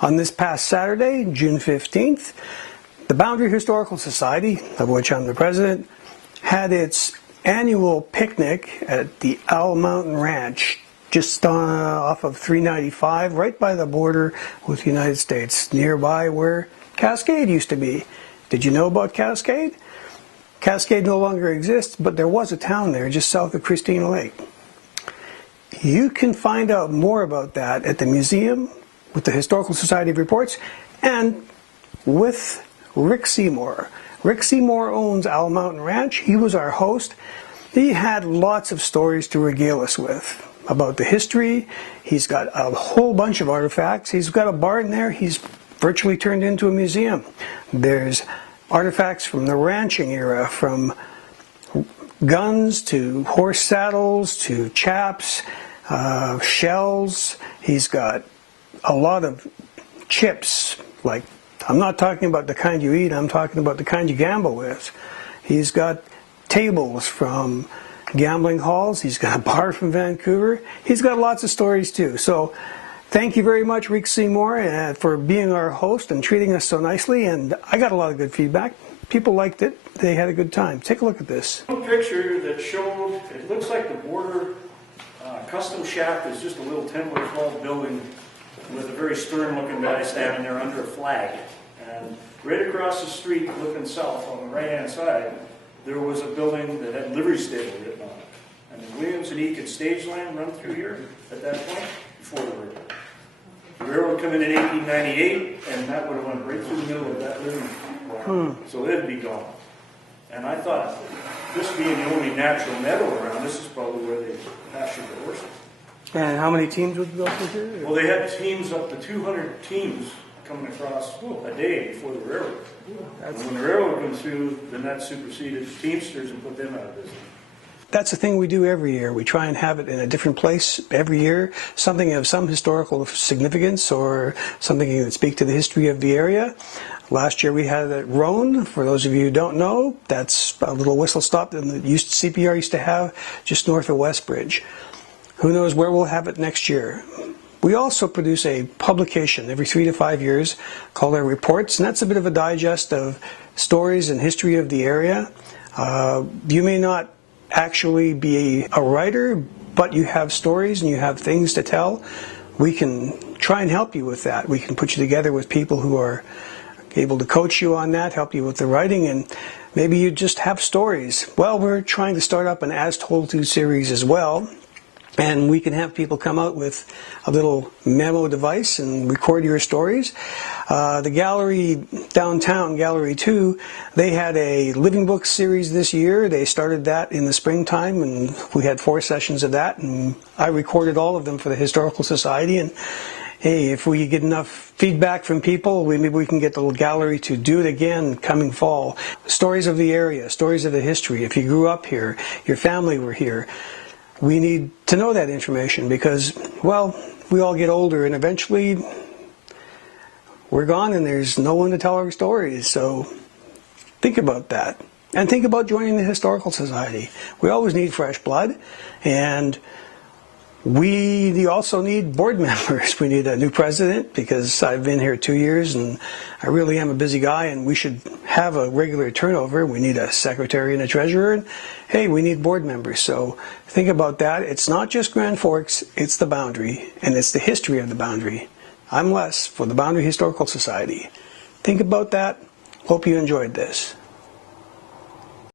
On this past Saturday, June 15th, the Boundary Historical Society, of which I'm the president, had its annual picnic at the Owl Mountain Ranch, just off of 395, right by the border with the United States, nearby where Cascade used to be. Did you know about Cascade? Cascade no longer exists, but there was a town there just south of Christina Lake. You can find out more about that at the museum with the Historical Society reports and with Rick Seymour. Rick Seymour owns Owl Mountain Ranch. He was our host. He had lots of stories to regale us with about the history. He's got a whole bunch of artifacts. He's got a barn there he's virtually turned into a museum. There's artifacts from the ranching era, from guns to horse saddles to chaps, shells. He's got a lot of chips, like, I'm not talking about the kind you eat, I'm talking about the kind you gamble with. He's got tables from gambling halls. He's got a bar from Vancouver. He's got lots of stories too. So thank you very much, Rick Seymour, for being our host and treating us so nicely. And I got a lot of good feedback. People liked it. They had a good time. Take a look at this. A picture that showed, it looks like the border custom shack is just a little 10 by 12 building with a very stern looking guy standing there under a flag. And right across the street, looking south on the right hand side, there was a building that had livery stable written on it. And the Williams and Eakin stage line run through here at that point before the railroad. The railroad come in 1898, and that would have went right through the middle of that living line. So it'd be gone. And I thought, this being the only natural meadow around, this is probably where they pastured the horses. And how many teams would go through here? Well, they had teams up to 200 teams coming across a day before the railroad. And when the railroad went through, then that superseded the Teamsters and put them out of business. That's the thing we do every year. We try and have it in a different place every year, something of some historical significance or something that speaks to the history of the area. Last year we had it at Roan. For those of you who don't know, that's a little whistle stop that CPR used to have just north of Westbridge. Who knows where we'll have it next year. We also produce a publication every 3 to 5 years called our Reports, and that's a bit of a digest of stories and history of the area. You may not actually be a writer, but you have stories and you have things to tell. We can try and help you with that. We can put you together with people who are able to coach you on that, help you with the writing, and maybe you just have stories. Well, we're trying to start up an As Told To series as well. And we can have people come out with a little memo device and record your stories. The gallery downtown, Gallery 2, they had a living book series this year. They started that in the springtime, and we had 4 sessions of that. And I recorded all of them for the Historical Society. And hey, if we get enough feedback from people, maybe we can get the gallery to do it again coming fall. Stories of the area, stories of the history. If you grew up here, your family were here. We need to know that information because, well, we all get older and eventually we're gone and there's no one to tell our stories. So think about that. And think about joining the Historical Society. We always need fresh blood, and we also need board members. We need a new president because I've been here 2 years and I really am a busy guy, and we should have a regular turnover. We need a secretary and a treasurer. And hey, we need board members. So think about that. It's not just Grand Forks, it's the Boundary, and it's the history of the Boundary. I'm Les for the Boundary Historical Society. Think about that. Hope you enjoyed this.